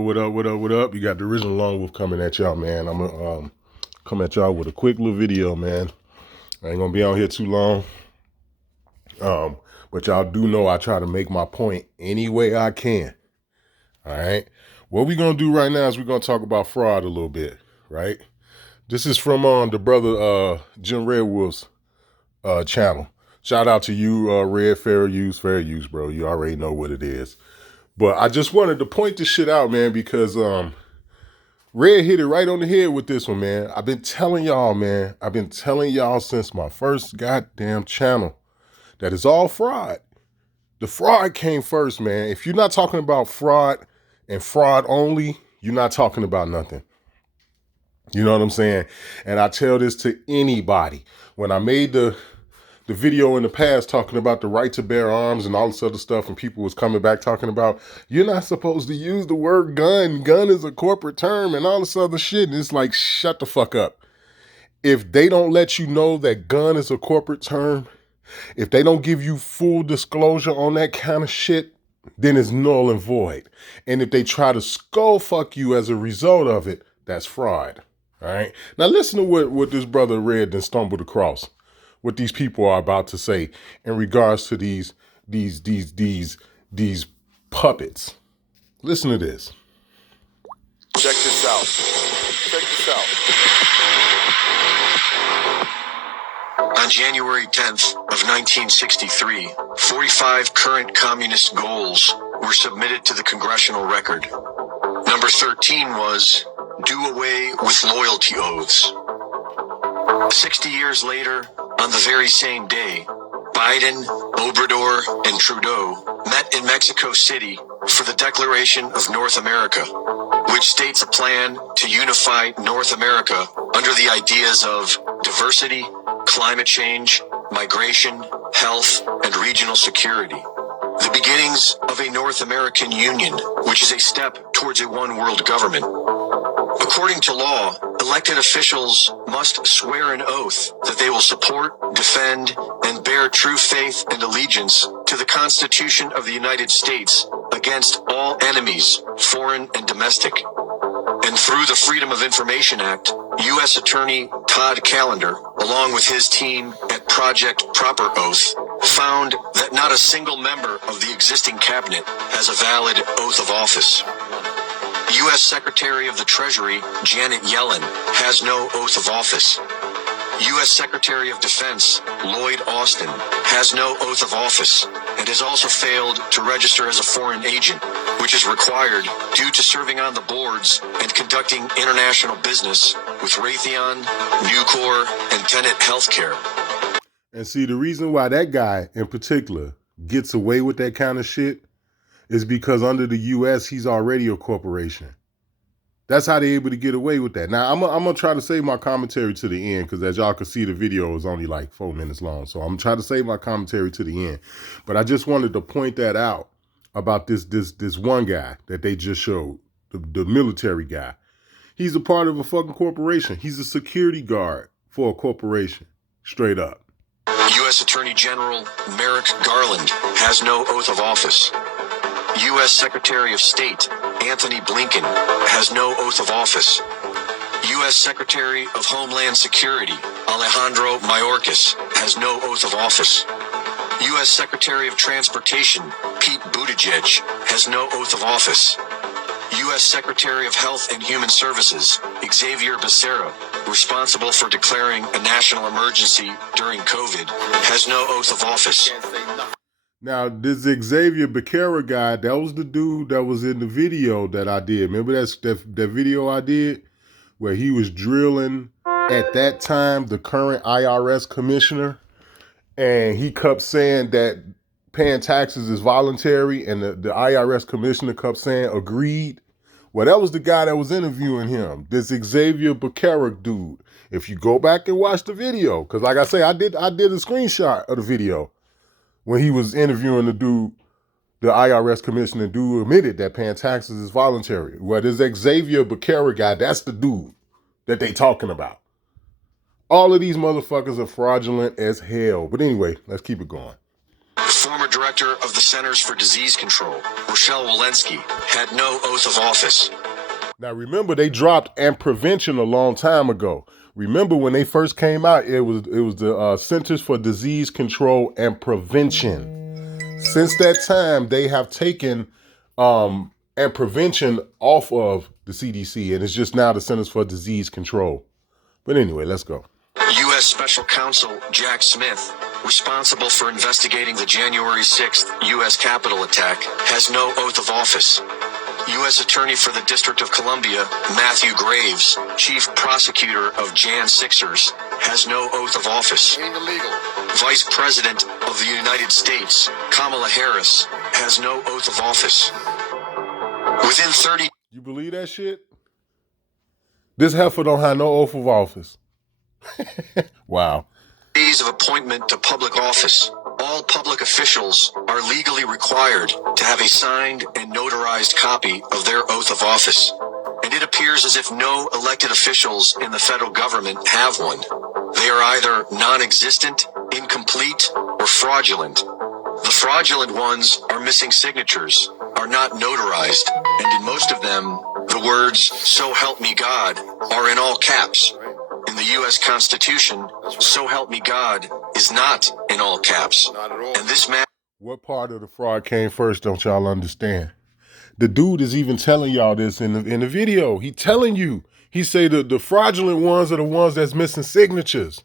What up, what up, what up? You got the original Lone Wolf coming at y'all, man. I'm going to come at y'all with a quick little video, man. I ain't going to be on here too long. But y'all do know I try to make my point any way I can. All right? What we're going to do right now is we're going to talk about fraud a little bit, right? This is from the brother Jim Redwolf's channel. Shout out to you, Red. Fair use, bro. You already know what it is. But I just wanted to point this shit out, man, because Red hit it right on the head with this one, man. I've been telling y'all, man. I've been telling y'all since my first goddamn channel that it's all fraud. The fraud came first, man. If you're not talking about fraud and fraud only, you're not talking about nothing. You know what I'm saying? And I tell this to anybody. When I made the video in the past talking about the right to bear arms and all this other stuff, and people was coming back talking about, you're not supposed to use the word gun. Gun is a corporate term and all this other shit. And it's like, shut the fuck up. If they don't let you know that gun is a corporate term, if they don't give you full disclosure on that kind of shit, then it's null and void. And if they try to skull fuck you as a result of it, that's fraud. All right. Now listen to what this brother Red then stumbled across. What these people are about to say in regards to these puppets. Listen to this. Check this out. Check this out. On January 10th of 1963, 45 current communist goals were submitted to the congressional record. Number 13 was, do away with loyalty oaths. 60 years later, on the very same day, Biden, Obrador, and Trudeau met in Mexico City for the Declaration of North America, which states a plan to unify North America under the ideas of diversity, climate change, migration, health, and regional security. The beginnings of a North American Union, which is a step towards a one-world government. According to law, elected officials must swear an oath that they will support, defend, and bear true faith and allegiance to the Constitution of the United States against all enemies, foreign and domestic. And through the Freedom of Information Act, U.S. Attorney Todd Callender, along with his team at Project Proper Oath, found that not a single member of the existing cabinet has a valid oath of office. U.S. Secretary of the Treasury Janet Yellen has no oath of office. U.S. Secretary of Defense Lloyd Austin has no oath of office and has also failed to register as a foreign agent, which is required due to serving on the boards and conducting international business with Raytheon, Nucor, and Tenet Healthcare. And see, the reason why that guy in particular gets away with that kind of shit is because under the U.S., he's already a corporation. That's how they're able to get away with that. Now, I'm going to try to save my commentary to the end because as y'all can see, the video is only like 4 minutes long. So I'm trying to save my commentary to the end. But I just wanted to point that out about this one guy that they just showed, the military guy. He's a part of a fucking corporation. He's a security guard for a corporation, straight up. U.S. Attorney General Merrick Garland has no oath of office. U.S. Secretary of State Anthony Blinken has no oath of office. U.S. Secretary of Homeland Security Alejandro Mayorkas has no oath of office. U.S. Secretary of Transportation Pete Buttigieg has no oath of office. U.S. Secretary of Health and Human Services Xavier Becerra, responsible for declaring a national emergency during COVID, has no oath of office. Now, this Xavier Becerra guy, that was the dude that was in the video that I did. Remember that video I did where he was drilling, at that time, the current IRS commissioner, and he kept saying that paying taxes is voluntary, and the IRS commissioner kept saying agreed. Well, that was the guy that was interviewing him, this Xavier Becerra dude. If you go back and watch the video, because like I say, I did a screenshot of the video. When he was interviewing the dude, the IRS commissioner dude admitted that paying taxes is voluntary. Well, this Xavier Becerra guy, that's the dude that they talking about. All of these motherfuckers are fraudulent as hell. But anyway, let's keep it going. former director of the Centers for Disease Control, Rochelle Walensky, had no oath of office. Now remember, they dropped "and prevention" a long time ago. Remember when they first came out, it was the Centers for Disease Control and Prevention. Since that time, they have taken and prevention off of the CDC, and it's just now the Centers for Disease Control. But anyway, let's go. U.S. Special Counsel Jack Smith, responsible for investigating the January 6th U.S. Capitol attack, has no oath of office. U.S. Attorney for the District of Columbia, Matthew Graves, Chief Prosecutor of Jan 6ers, has no oath of office. Vice President of the United States, Kamala Harris, has no oath of office. Within 30... You believe that shit? This heifer don't have no oath of office. Wow. days of appointment to public office, all public officials are legally required to have a signed and notarized copy of their oath of office. And it appears as if no elected officials in the federal government have one. They are either non-existent, incomplete, or fraudulent. The fraudulent ones are missing signatures, are not notarized, and in most of them, the words, "So help me God," are in all caps. In the U.S. Constitution, "So help me God" is not in all caps. And this man... What part of the fraud came first, don't y'all understand? The dude is even telling y'all this in the video. He telling you. He say the fraudulent ones are the ones that's missing signatures.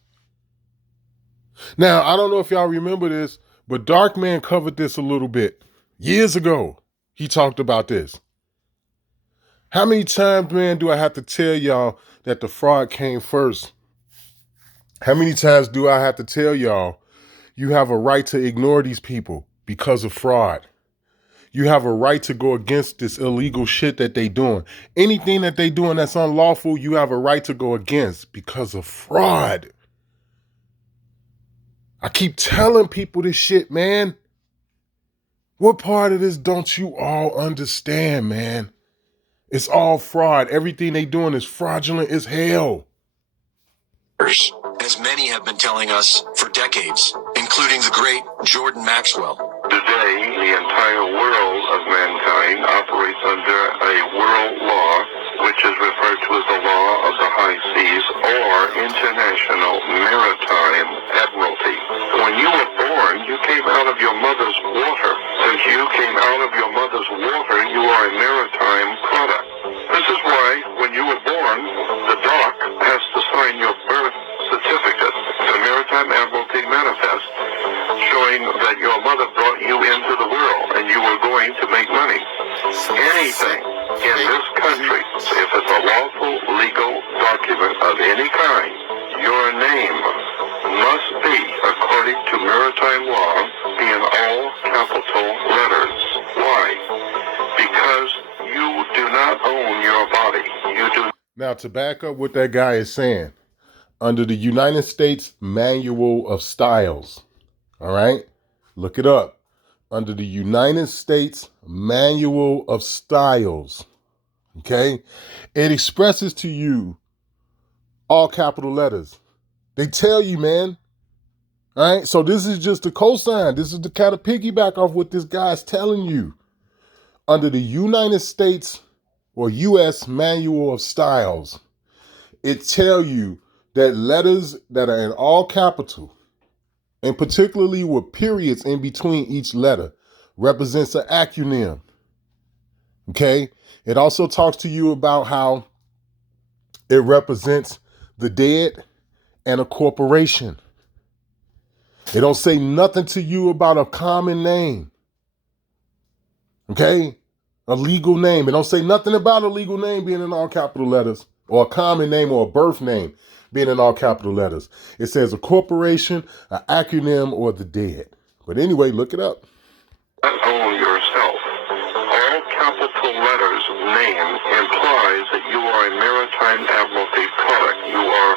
Now, I don't know if y'all remember this, but Darkman covered this a little bit. Years ago, he talked about this. How many times, man, do I have to tell y'all that the fraud came first? How many times do I have to tell y'all you have a right to ignore these people because of fraud? You have a right to go against this illegal shit that they doing. Anything that they doing that's unlawful, you have a right to go against because of fraud. I keep telling people this shit, man. What part of this don't you all understand, man? It's all fraud. Everything they doing is fraudulent as hell. As many have been telling us for decades, including the great Jordan Maxwell. Today, the entire world of mankind operates under a world law, which is referred to as the law of the high seas or international maritime admiralty. When you were born, you came out of your mother's water. Since you came out of your mother's water, you are a maritime product. This is why, when you were born, the dock has to sign your birth certificate, the Maritime Admiralty Manifest, showing that your mother brought you into the world and you were going to make money. Anything in this country, if it's a lawful legal document of any kind, your name must be, according to maritime law, be in all capital letters. Why? Because you do not own your body. You do. Now, to back up what that guy is saying, under the United States Manual of Styles, all right? Look it up. Under the United States Manual of Styles, okay? It expresses to you all capital letters. They tell you, man. All right? So this is just the cosign. This is the kind of piggyback off what this guy's telling you. Under the United States or U.S. Manual of Styles, it tell you that letters that are in all capital, and particularly with periods in between each letter, represents an acronym. Okay? It also talks to you about how it represents the dead and a corporation. It don't say nothing to you about a common name. Okay? A legal name. It don't say nothing about a legal name being in all capital letters, or a common name or a birth name being in all capital letters. It says a corporation, an acronym, or the dead. But anyway, look it up. Own yourself. All capital letters name implies that you are a maritime admiralty product. You are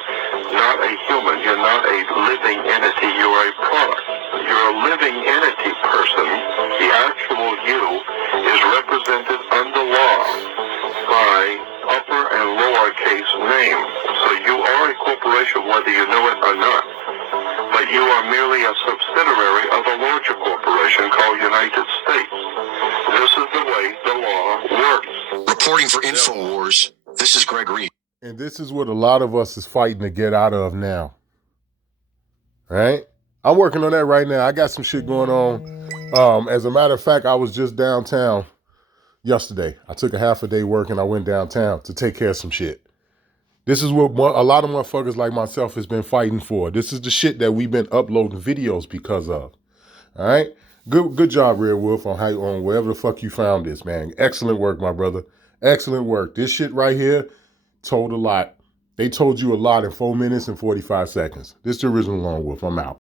not a human. You're not a living entity. You are a product. You're a living entity person. The actual you is represented under law by upper and lowercase name. So you are a corporation whether you know it or not. But that you are merely a subsidiary of a larger corporation called United States. This is the way the law works. Reporting for InfoWars, this is Greg Reed. And this is what a lot of us is fighting to get out of now. Right? I'm working on that right now. I got some shit going on. As a matter of fact, I was just downtown yesterday. I took a half a day work and I went downtown to take care of some shit. This is what a lot of motherfuckers like myself has been fighting for. This is the shit that we've been uploading videos because of. All right? Good job, Redwolf, on wherever the fuck you found this, man. Excellent work, my brother. Excellent work. This shit right here told a lot. They told you a lot in 4 minutes and 45 seconds. This is the original Lone Wolf. I'm out.